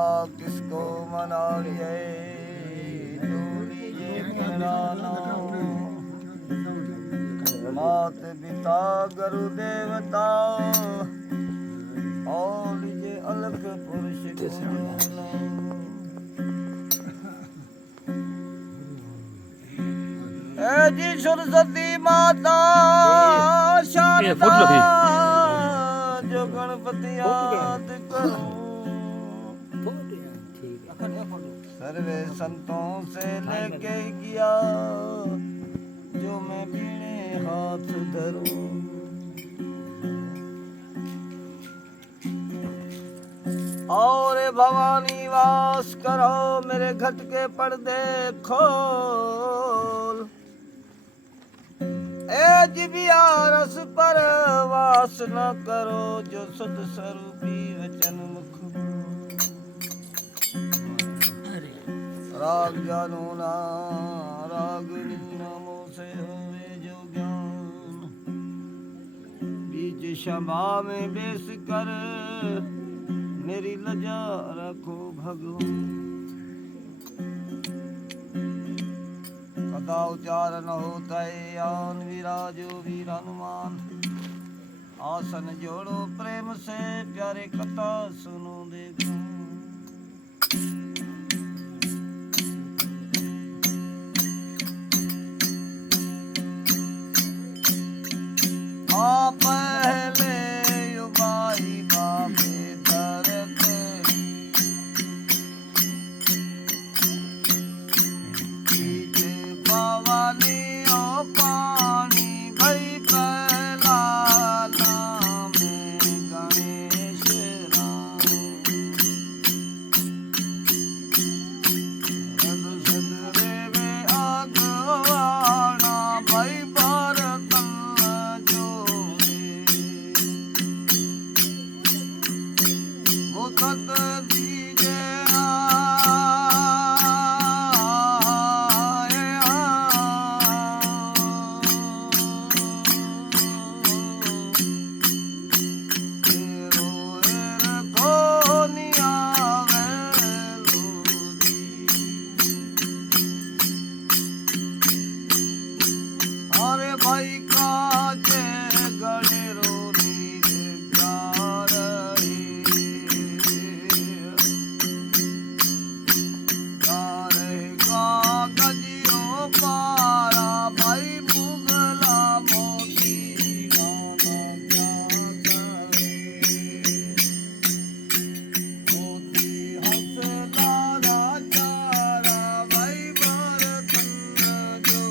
मना किसको मनाइए, तू लीजे मेरा नाम। मात पिता गुरु देवता और लीजे अलग पुरुष गुरु। जी सरस्वती माता शारदा जो गणपति याद करो, सर्वे संतों से लेके गया जो मैं बीने हाथ धरूं। और भवानी वास करो मेरे घट के पर्दे खोल। जिबिया रस पर वास न करो जो सुध स्वरूपी वचन मुख। राग जानो ना रागनी नामों से होवे जो ज्ञान। बीच क्षमा में बेस कर मेरी लजा रखो भगवान। कथा उच्चारण होता है आन विराजो वीर हनुमान। आसन जोड़ो प्रेम से प्यारे कथा सुनो देखो। आ पहले युगाई बाबे धरते भवानी ओ पानी भई पहला नाम गणेश राम। सद देवे आगवाना भई बरतन जोड़े। वो सत दीजे भाई काजे गणे रोनी प्यार का गजियो पारा भाई मुगला मोती गाना क्या करे। मोती हंसला राजारा भाई बरतन जो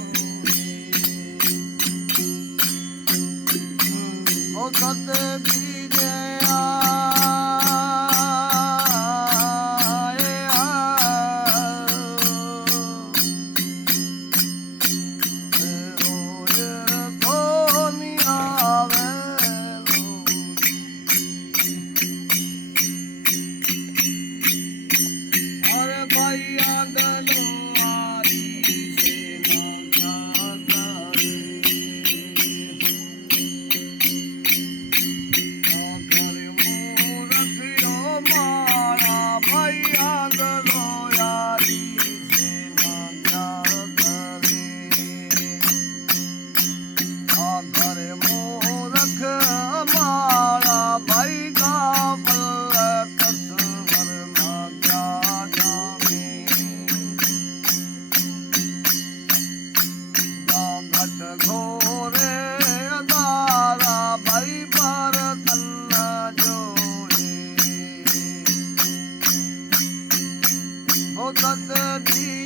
सत दीजे सत दी